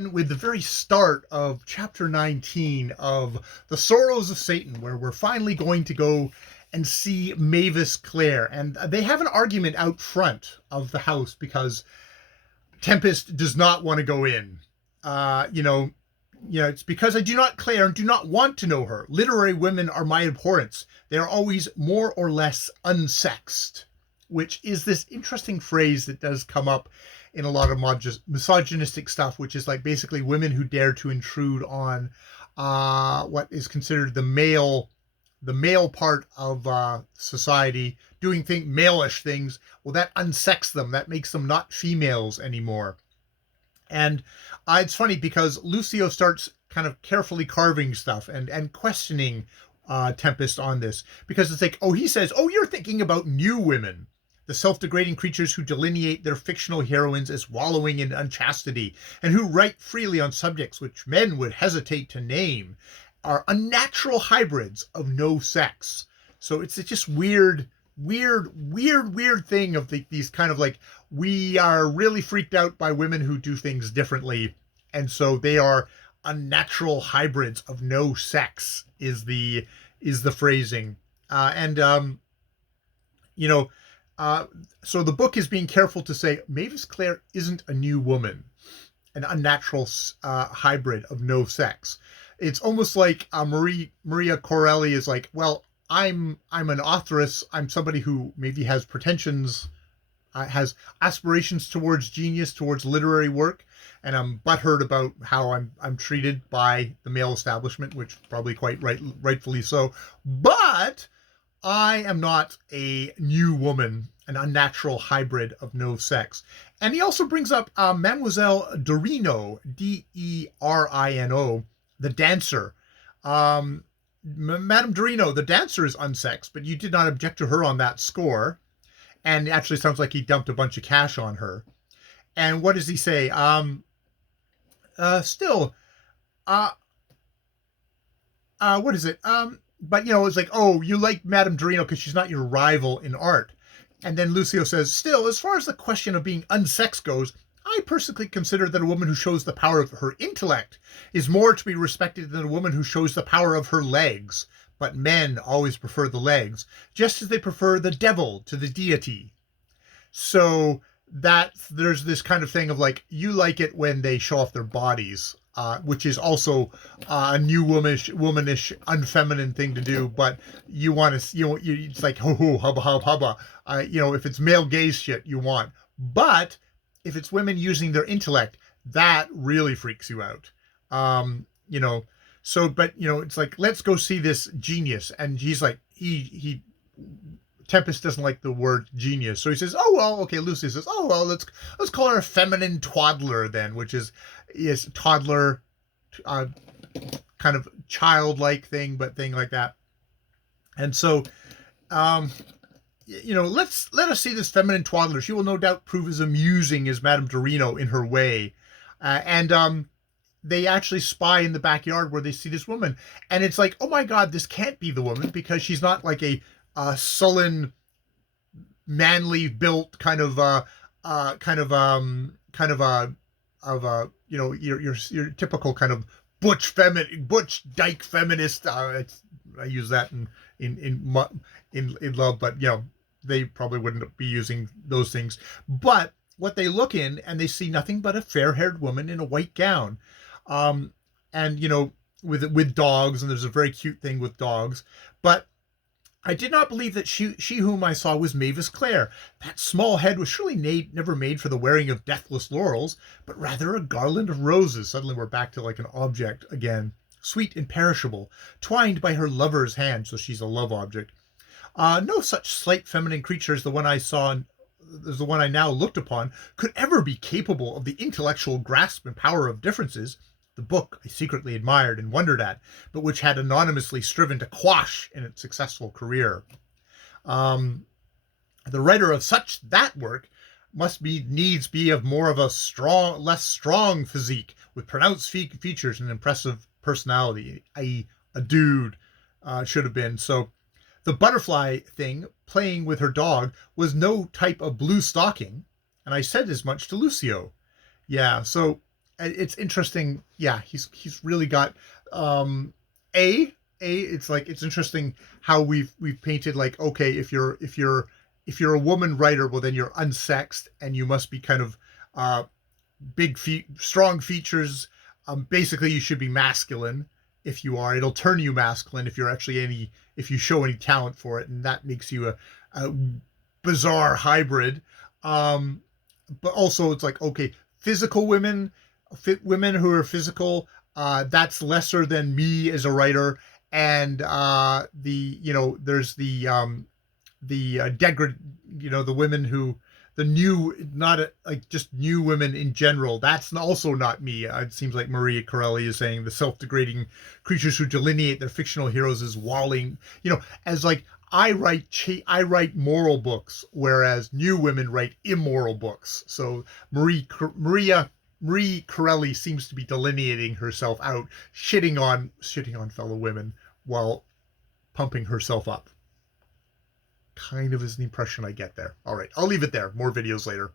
begin with the very start of chapter 19 of the Srrws of Satan, where we're finally going to go and see Mavis Clare. And they have an argument out front of the house because Tempest does not want to go in. It's because I do not Clare and do not want to know her. Literary women are my abhorrence. They are always more or less unsexed, which is this interesting phrase that does come up in a lot of misogynistic stuff, which is like basically women who dare to intrude on what is considered the male part of society, doing male-ish things. Well, that unsexes them. That makes them not females anymore. And it's funny because Lucio starts kind of carefully carving stuff and questioning Tempest on this, because it's like, he says, you're thinking about new women, the self-degrading creatures who delineate their fictional heroines as wallowing in unchastity and who write freely on subjects which men would hesitate to name, are unnatural hybrids of no sex. So it's just weird thing of these kind of like, we are really freaked out by women who do things differently, and so they are unnatural hybrids of no sex is the phrasing. So the book is being careful to say Mavis Clare isn't a new woman, an unnatural hybrid of no sex. It's almost like Maria Corelli is like, well, I'm an authoress. I'm somebody who maybe has pretensions, has aspirations towards genius, towards literary work, and I'm butthurt about how I'm treated by the male establishment, which probably quite rightfully so. But I am not a new woman, an unnatural hybrid of no sex. And he also brings up Mademoiselle Dorino, Derino, the dancer. Madame Dorino, the dancer, is unsexed, but you did not object to her on that score. And it actually sounds like he dumped a bunch of cash on her. And what does he say? What is it? But, it's like, you like Madame Dorino because she's not your rival in art. And then Lucio says, still, as far as the question of being unsexed goes, I personally consider that a woman who shows the power of her intellect is more to be respected than a woman who shows the power of her legs. But men always prefer the legs, just as they prefer the devil to the deity. So that there's this kind of thing of like, you like it when they show off their bodies, which is also a new womanish, unfeminine thing to do. But you want to, it's like, ho, hubba, hubba, hubba. If it's male gaze shit, you want. But if it's women using their intellect, that really freaks you out. So, but, it's like, let's go see this genius. And he's like, Tempest doesn't like the word genius. So he says, Lucy says, let's call her a feminine twaddler then, which is toddler, kind of childlike thing, but thing like that. And so, let us see this feminine twaddler. She will no doubt prove as amusing as Madame Dorino in her way. They actually spy in the backyard where they see this woman, and it's like, oh my God, this can't be the woman, because she's not like a sullen, manly built your typical kind of butch dyke feminist. I use that in love, but they probably wouldn't be using those things. But what they look in, and they see nothing but a fair-haired woman in a white gown. With dogs, and there's a very cute thing with dogs. But I did not believe that she whom I saw was Mavis Clare. That small head was surely never made for the wearing of deathless laurels, but rather a garland of roses. Suddenly we're back to like an object again. Sweet and perishable, twined by her lover's hand, so she's a love object. No such slight feminine creature as the one I saw, as the one I now looked upon, could ever be capable of the intellectual grasp and power of differences. The book I secretly admired and wondered at, but which had anonymously striven to quash in its successful career. The writer of that work must needs be of more of a less strong physique, with pronounced features and impressive personality, i.e. a dude should have been. So the butterfly thing, playing with her dog, was no type of blue stocking, and I said as much to Lucio. Yeah, so it's interesting. Yeah, he's really got a it's like it's interesting how we've painted like, okay, if you're a woman writer, well then you're unsexed and you must be kind of uh strong features. Basically you should be masculine. If you are, it'll turn you masculine if you're actually if you show any talent for it, and that makes you a bizarre hybrid. um but also it's like, okay, physical women, women who are physical, that's lesser than me as a writer. And there's the degrad the women who, the new, not like just new women in general, that's also not me. It seems like Maria Corelli is saying the self-degrading creatures who delineate their fictional heroes as walling, as like I write moral books, whereas new women write immoral books. So Marie Corelli seems to be delineating herself out, shitting on fellow women while pumping herself up. Kind of is the impression I get there. All right, I'll leave it there. More videos later.